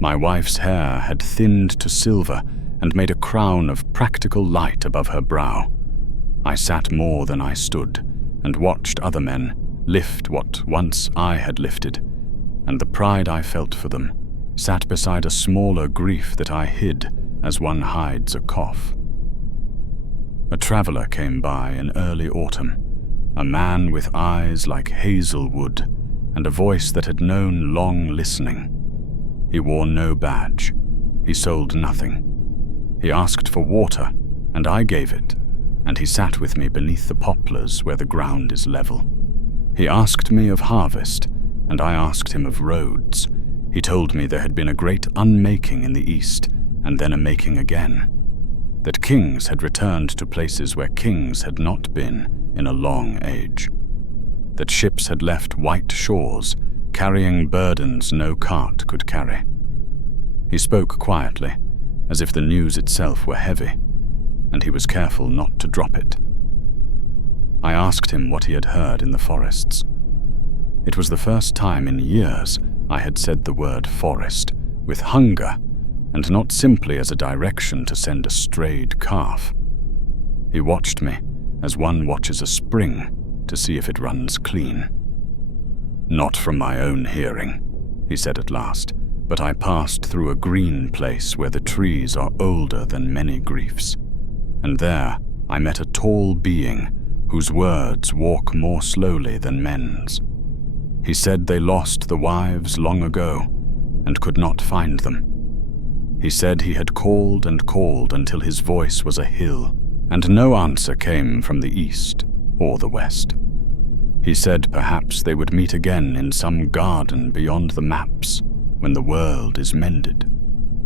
My wife's hair had thinned to silver and made a crown of practical light above her brow. I sat more than I stood, and watched other men lift what once I had lifted, and the pride I felt for them sat beside a smaller grief that I hid as one hides a cough. A traveler came by in early autumn, a man with eyes like hazelwood and a voice that had known long listening. He wore no badge. He sold nothing. He asked for water, and I gave it, and he sat with me beneath the poplars where the ground is level. He asked me of harvest, and I asked him of roads. He told me there had been a great unmaking in the east, and then a making again, that kings had returned to places where kings had not been in a long age, that ships had left white shores, carrying burdens no cart could carry. He spoke quietly, as if the news itself were heavy, and he was careful not to drop it. I asked him what he had heard in the forests. It was the first time in years I had said the word forest with hunger, and not simply as a direction to send a strayed calf. He watched me as one watches a spring to see if it runs clean. "Not from my own hearing," he said at last, "but I passed through a green place where the trees are older than many griefs, and there I met a tall being whose words walk more slowly than men's. He said they lost the wives long ago and could not find them. He said he had called and called until his voice was a hill, and no answer came from the east or the west. He said perhaps they would meet again in some garden beyond the maps when the world is mended."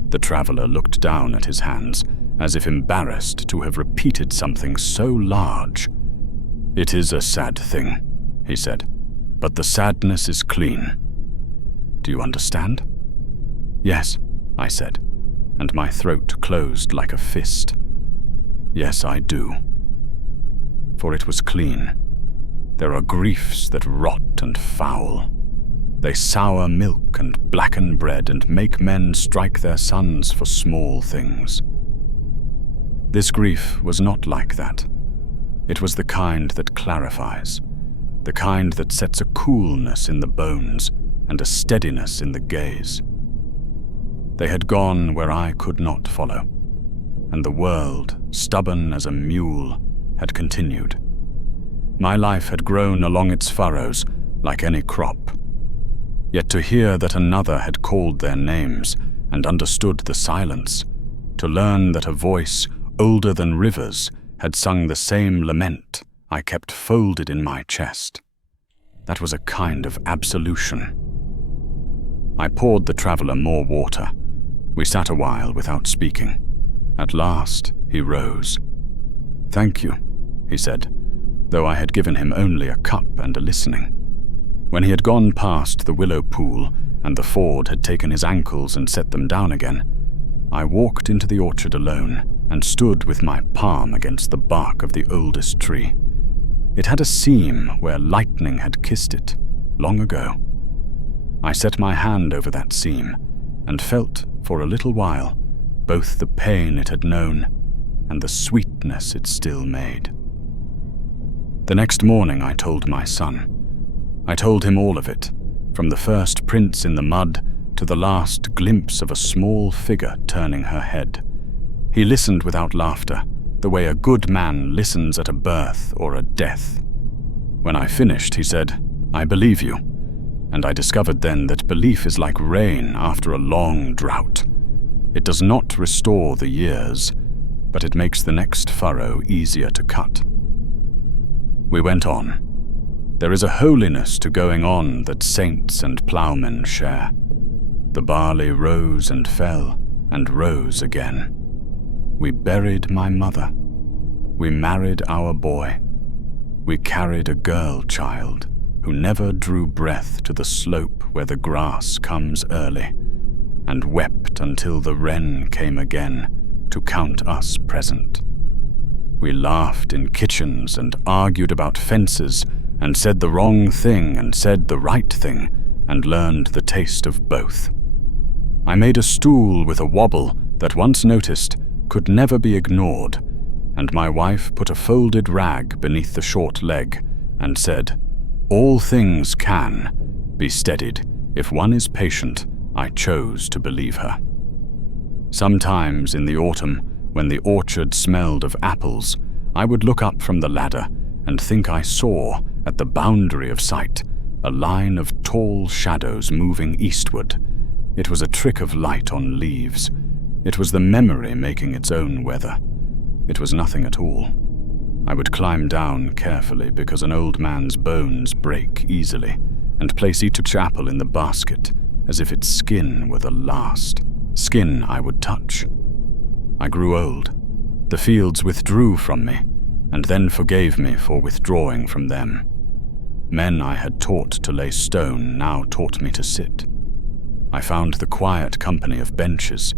The traveler looked down at his hands, as if embarrassed to have repeated something so large. "It is a sad thing," he said, "but the sadness is clean. Do you understand?" "Yes," I said, and my throat closed like a fist. Yes, I do. For it was clean. There are griefs that rot and foul. They sour milk and blacken bread and make men strike their sons for small things. This grief was not like that. It was the kind that clarifies, the kind that sets a coolness in the bones and a steadiness in the gaze. They had gone where I could not follow, and the world, stubborn as a mule, had continued. My life had grown along its furrows like any crop. Yet to hear that another had called their names and understood the silence, to learn that a voice older than rivers had sung the same lament I kept folded in my chest, that was a kind of absolution. I poured the traveler more water. We sat a while without speaking. At last, he rose. "Thank you," he said, though I had given him only a cup and a listening. When he had gone past the willow pool and the ford had taken his ankles and set them down again, I walked into the orchard alone and stood with my palm against the bark of the oldest tree. It had a seam where lightning had kissed it, long ago. I set my hand over that seam and felt, for a little while, both the pain it had known and the sweetness it still made. The next morning I told my son. I told him all of it, from the first prints in the mud to the last glimpse of a small figure turning her head. He listened without laughter, the way a good man listens at a birth or a death. When I finished, he said, "I believe you," and I discovered then that belief is like rain after a long drought. It does not restore the years, but it makes the next furrow easier to cut. We went on. There is a holiness to going on that saints and ploughmen share. The barley rose and fell and rose again. We buried my mother. We married our boy. We carried a girl child who never drew breath to the slope where the grass comes early, and wept until the wren came again to count us present. We laughed in kitchens and argued about fences and said the wrong thing and said the right thing and learned the taste of both. I made a stool with a wobble that, once noticed, could never be ignored, and my wife put a folded rag beneath the short leg and said, "All things can be steadied if one is patient." I chose to believe her. Sometimes in the autumn, when the orchard smelled of apples, I would look up from the ladder and think I saw, at the boundary of sight, a line of tall shadows moving eastward. It was a trick of light on leaves. It was the memory making its own weather. It was nothing at all. I would climb down carefully because an old man's bones break easily, and place each apple in the basket as if its skin were the last skin I would touch. I grew old. The fields withdrew from me, and then forgave me for withdrawing from them. Men I had taught to lay stone now taught me to sit. I found the quiet company of benches.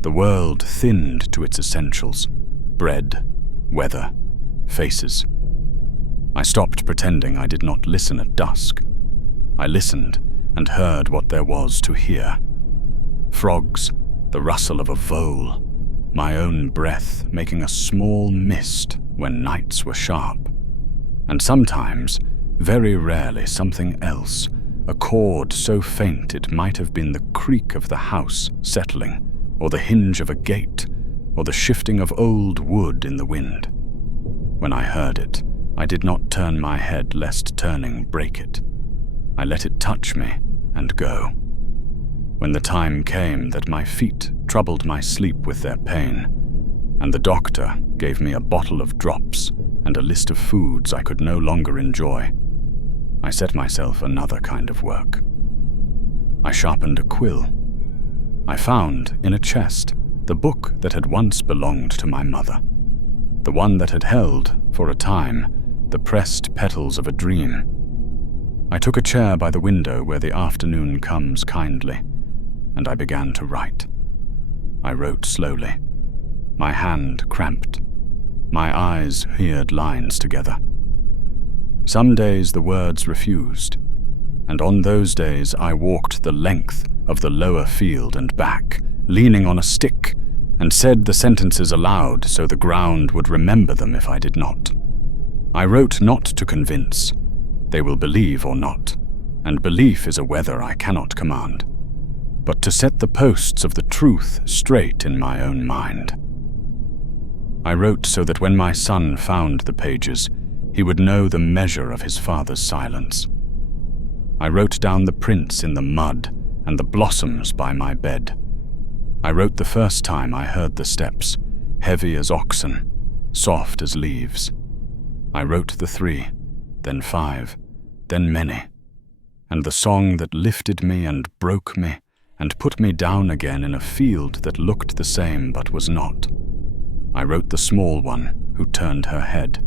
The world thinned to its essentials: bread, weather, faces. I stopped pretending I did not listen at dusk. I listened and heard what there was to hear. Frogs, the rustle of a vole, my own breath making a small mist when nights were sharp. And sometimes, very rarely, something else, a chord so faint it might have been the creak of the house settling, or the hinge of a gate, or the shifting of old wood in the wind. When I heard it, I did not turn my head lest turning break it. I let it touch me and go. When the time came that my feet troubled my sleep with their pain, and the doctor gave me a bottle of drops and a list of foods I could no longer enjoy, I set myself another kind of work. I sharpened a quill. I found, in a chest, the book that had once belonged to my mother, the one that had held, for a time, the pressed petals of a dream. I took a chair by the window where the afternoon comes kindly, and I began to write. I wrote slowly. My hand cramped. My eyes heard lines together. Some days the words refused, and on those days I walked the length of the lower field and back, leaning on a stick, and said the sentences aloud so the ground would remember them if I did not. I wrote not to convince. They will believe or not, and belief is a weather I cannot command, but to set the posts of the truth straight in my own mind. I wrote so that when my son found the pages, he would know the measure of his father's silence. I wrote down the prints in the mud and the blossoms by my bed. I wrote the first time I heard the steps, heavy as oxen, soft as leaves. I wrote the 3, then 5, then many, and the song that lifted me and broke me and put me down again in a field that looked the same but was not. I wrote the small one who turned her head.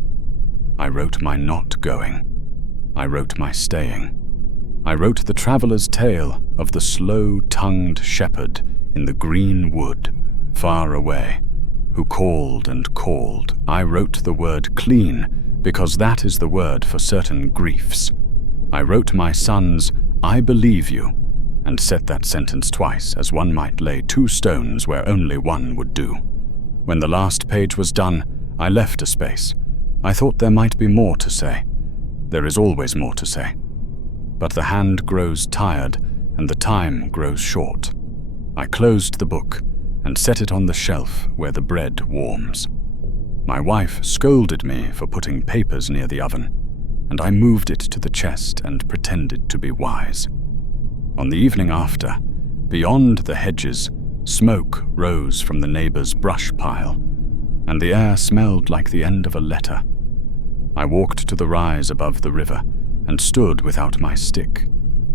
I wrote my not going. I wrote my staying. I wrote the traveller's tale of the slow-tongued shepherd in the green wood, far away, who called and called. I wrote the word clean, because that is the word for certain griefs. I wrote my son's, I believe you, and set that sentence twice, as one might lay 2 stones where only one would do. When the last page was done, I left a space. I thought there might be more to say. There is always more to say. But the hand grows tired, and the time grows short. I closed the book and set it on the shelf where the bread warms. My wife scolded me for putting papers near the oven, and I moved it to the chest and pretended to be wise. On the evening after, beyond the hedges, smoke rose from the neighbor's brush pile, and the air smelled like the end of a letter. I walked to the rise above the river and stood without my stick,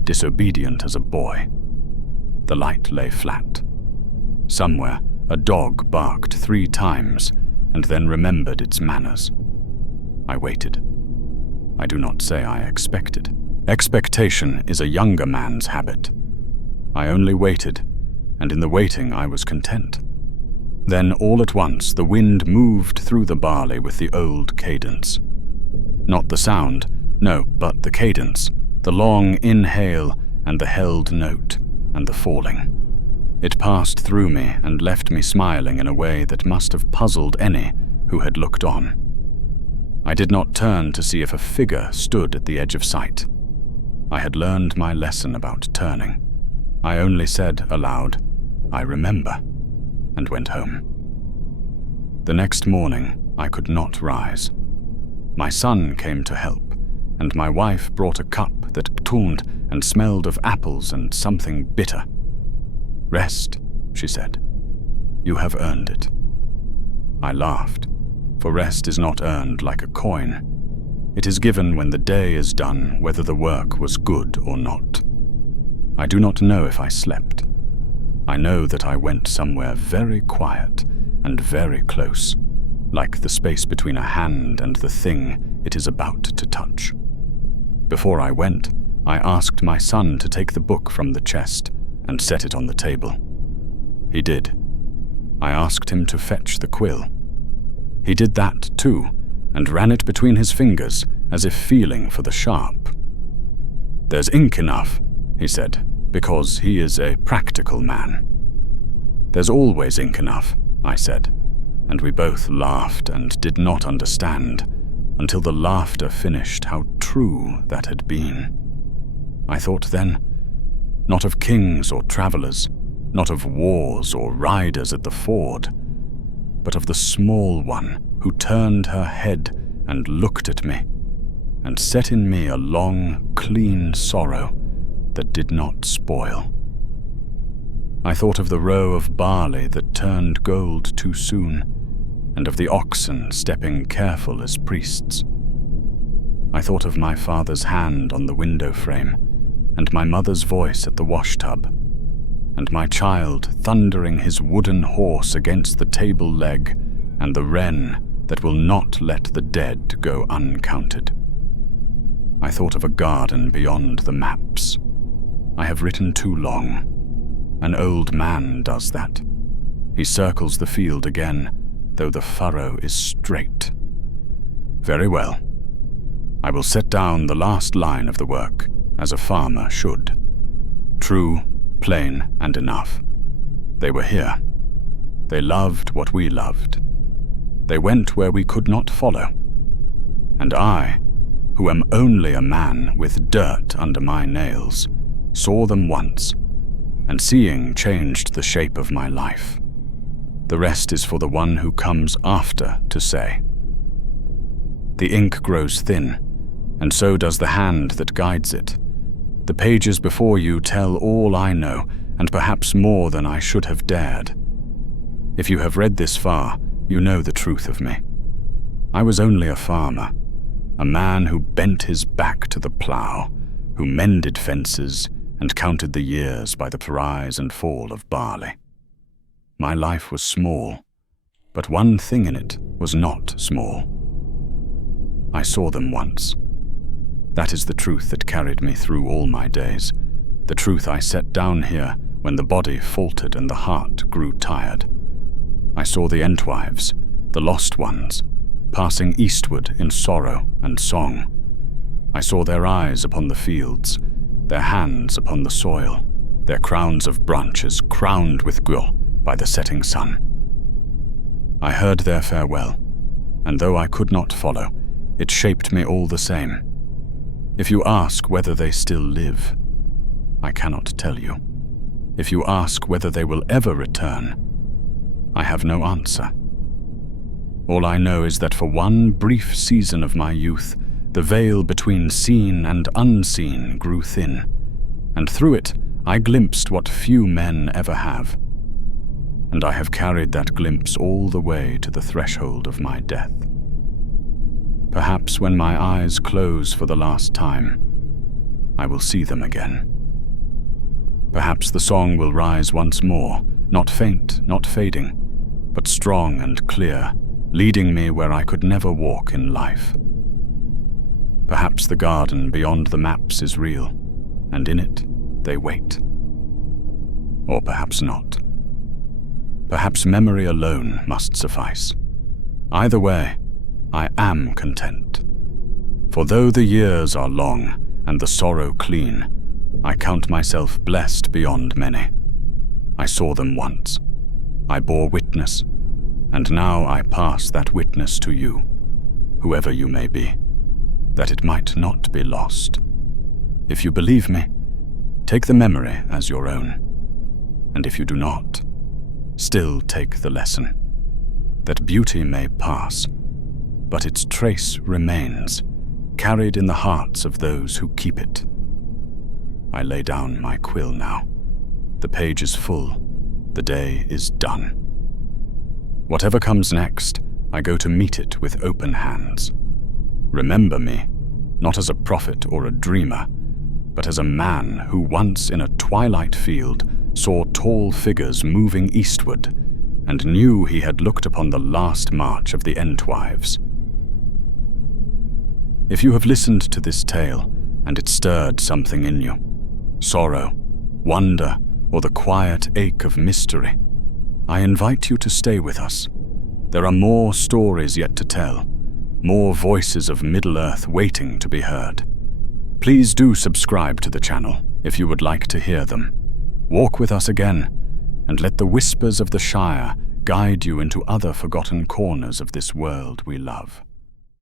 disobedient as a boy. The light lay flat. Somewhere, a dog barked 3 times and then remembered its manners. I waited. I do not say I expected. Expectation is a younger man's habit. I only waited, and in the waiting I was content. Then all at once the wind moved through the barley with the old cadence. Not the sound, no, but the cadence, the long inhale and the held note, and the falling. It passed through me and left me smiling in a way that must have puzzled any who had looked on. I did not turn to see if a figure stood at the edge of sight. I had learned my lesson about turning. I only said aloud, I remember, and went home. The next morning, I could not rise. My son came to help, and my wife brought a cup that tuned and smelled of apples and something bitter. Rest, she said. You have earned it. I laughed, for rest is not earned like a coin. It is given when the day is done, whether the work was good or not. I do not know if I slept. I know that I went somewhere very quiet and very close, like the space between a hand and the thing it is about to touch. Before I went, I asked my son to take the book from the chest and set it on the table. He did. I asked him to fetch the quill. He did that too, and ran it between his fingers as if feeling for the sharp. There's ink enough, he said, because he is a practical man. There's always ink enough, I said, and we both laughed and did not understand until the laughter finished how true that had been. I thought then, not of kings or travelers, not of wars or riders at the ford, but of the small one who turned her head and looked at me, and set in me a long, clean sorrow that did not spoil. I thought of the row of barley that turned gold too soon, and of the oxen stepping careful as priests. I thought of my father's hand on the window frame, and my mother's voice at the washtub, and my child thundering his wooden horse against the table leg, and the wren that will not let the dead go uncounted. I thought of a garden beyond the maps. I have written too long. An old man does that. He circles the field again, though the furrow is straight. Very well. I will set down the last line of the work, as a farmer should. True, plain, and enough. They were here. They loved what we loved. They went where we could not follow. And I, who am only a man with dirt under my nails, saw them once, and seeing changed the shape of my life. The rest is for the one who comes after to say. The ink grows thin, and so does the hand that guides it. The pages before you tell all I know, and perhaps more than I should have dared. If you have read this far, you know the truth of me. I was only a farmer, a man who bent his back to the plough, who mended fences and counted the years by the rise and fall of barley. My life was small, but one thing in it was not small. I saw them once. That is the truth that carried me through all my days, the truth I set down here when the body faltered and the heart grew tired. I saw the Entwives, the lost ones, passing eastward in sorrow and song. I saw their eyes upon the fields, their hands upon the soil, their crowns of branches crowned with gul by the setting sun. I heard their farewell, and though I could not follow, it shaped me all the same. If you ask whether they still live, I cannot tell you. If you ask whether they will ever return, I have no answer. All I know is that for one brief season of my youth, the veil between seen and unseen grew thin, and through it I glimpsed what few men ever have. And I have carried that glimpse all the way to the threshold of my death. Perhaps when my eyes close for the last time, I will see them again. Perhaps the song will rise once more, not faint, not fading, but strong and clear, leading me where I could never walk in life. Perhaps the garden beyond the maps is real, and in it they wait. Or perhaps not. Perhaps memory alone must suffice. Either way, I am content. For though the years are long and the sorrow clean, I count myself blessed beyond many. I saw them once. I bore witness, and now I pass that witness to you, whoever you may be, that it might not be lost. If you believe me, take the memory as your own, and if you do not, still take the lesson, that beauty may pass, but its trace remains, carried in the hearts of those who keep it. I lay down my quill now. The page is full. The day is done. Whatever comes next, I go to meet it with open hands. Remember me, not as a prophet or a dreamer, but as a man who once in a twilight field saw tall figures moving eastward and knew he had looked upon the last march of the Entwives. If you have listened to this tale and it stirred something in you, sorrow, wonder, or the quiet ache of mystery, I invite you to stay with us. There are more stories yet to tell, more voices of Middle-earth waiting to be heard. Please do subscribe to the channel if you would like to hear them. Walk with us again, and let the whispers of the Shire guide you into other forgotten corners of this world we love.